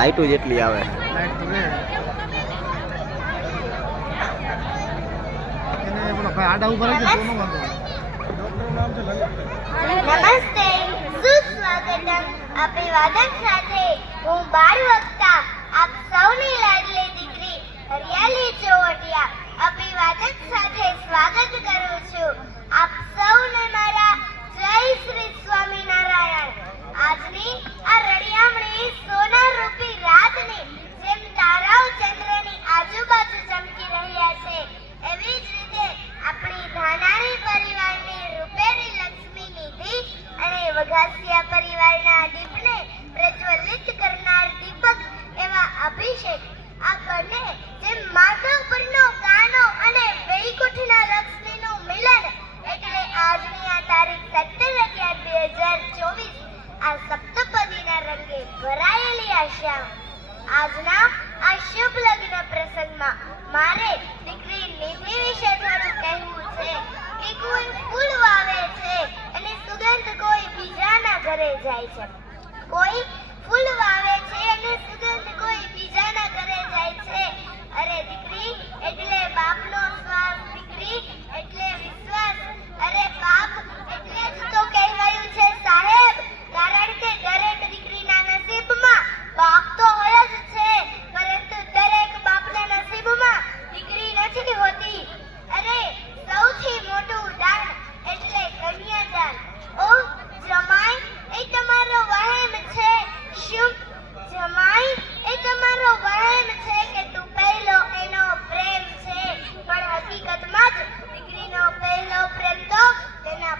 લાઈટો જેટલી આવે લાઈટ તો રે એને બોલો ભાઈ આડા ઉભા રહી તો નો વાંધો ડોક્ટર નામ છે નમસ્તે સુસ્વાગતમ અભિવાદન સાથે હું બાળ વક્તા આપ સૌની લાડલી દીકરી હરિયાળી ચોવટિયા અભિવાદન સાથે સ્વાગત કરું છું આપ સૌને મારા જય શ્રી સ્વામિનારાયણ આજની આ રળિયામણી સોના રૂપી રાતની જેમ તારાઓ ચંદ્રની આજુબાજુ ચમકી રહ્યા છે એવી જ રીતે આપણી ધાનાણી પરિવારની રૂપેરી લક્ષ્મી નિધિ અને વઘાસિયા પરિવારના દીપને પ્રજ્વલિત કરનાર દીપક એવા અભિષેક આ બંને જેમ માધવ પરનો કાનો અને વૈકુંઠના લક્ષ્મીનું મિલન એટલે આજની આ તારીખ 17/11/2024 આ સપ્તપદીના રંગે ભરાયેલી આ શ્યામ આજના આ શુભ લગ્ન પ્રસંગમાં મારે દીકરી નિધિ વિશે થોડું કહેવું છે કે કોઈ ફૂલ વાવે છે અને સુગંધ કોઈ બીજાના ઘરે જાય છે કોઈ ફૂલ વાવે છે અને સુગંધ કોઈ બીજાના ઘરે જાય છે અરે દીકરી એટલે બાપનો શ્વાસ દીકરી એટલે વિશ્વાસ અરે બાપ એટલે જ તો કહેવાયું છે સાહેબ કારણ કે દરેક દીકરીના નસીબમાં બાપ તો હોય જ છે પરંતુ દરેક બાપના નસીબમાં દીકરી નથી હોતી અરે સૌથી મોટું દાન એટલે કન્યાદાન ઓ જમાઈ એ તમારો વહેમ છે શું જમાઈ એ તમારો વહેમ છે કે તું પહેલો એનો પ્રેમ છે પણ હકીકતમાં જ દીકરીનો પહેલો પ્રેમ તો તેના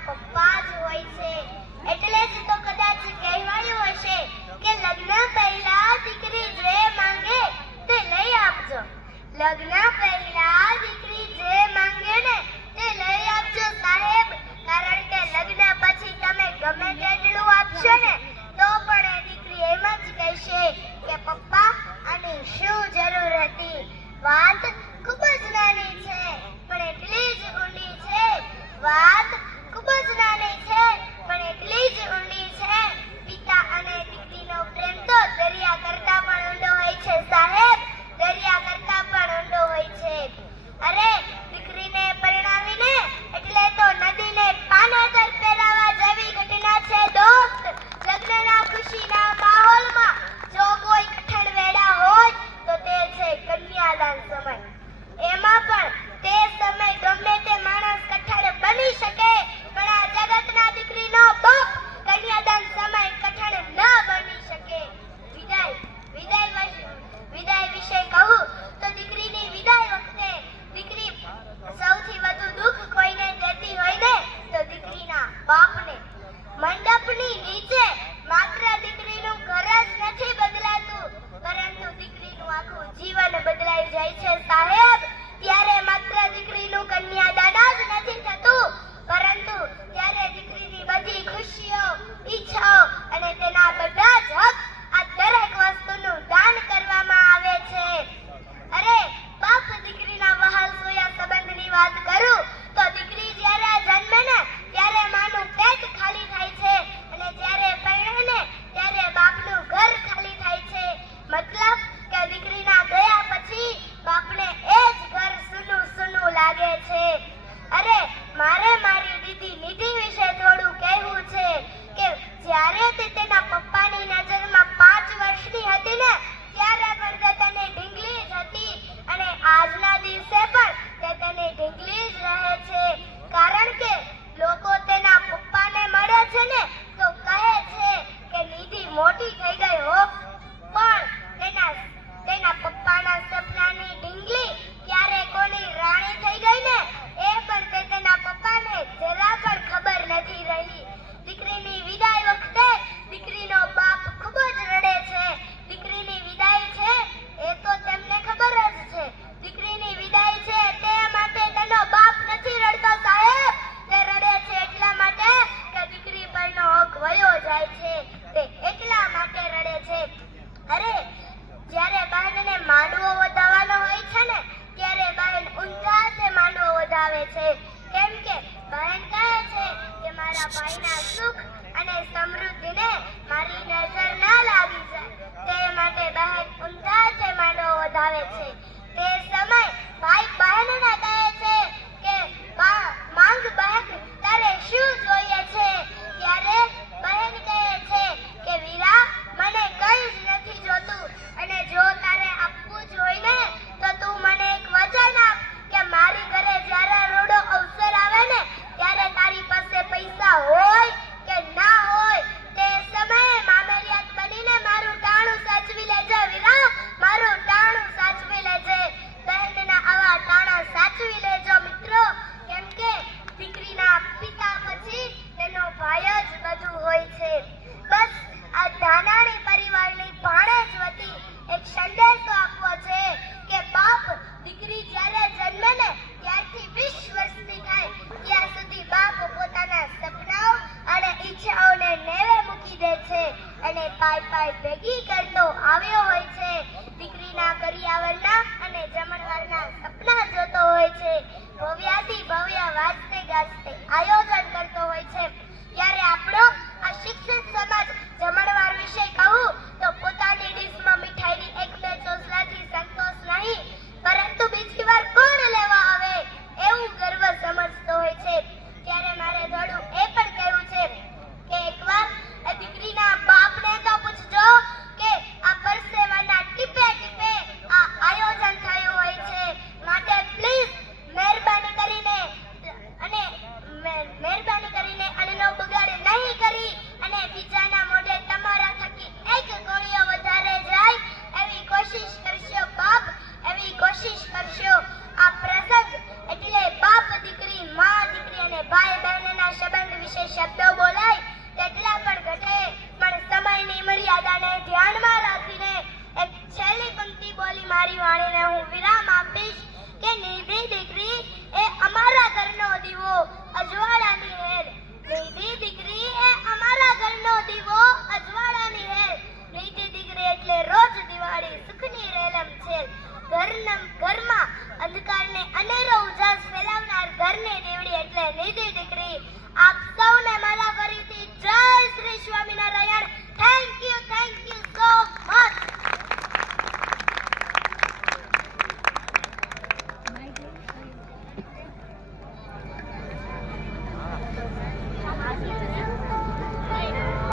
અને પાય ભેગી કરતો આવ્યો હોય છે. દીકરીના કરિયાવરના અને જમણવારના સપના જોતો હોય છે. ભવ્યાતિ ભવ્ય વાજતે ગાજતે આયોજન કરતો હોય છે. ત્યારે આપણો આ શિક્ષિત સમાજ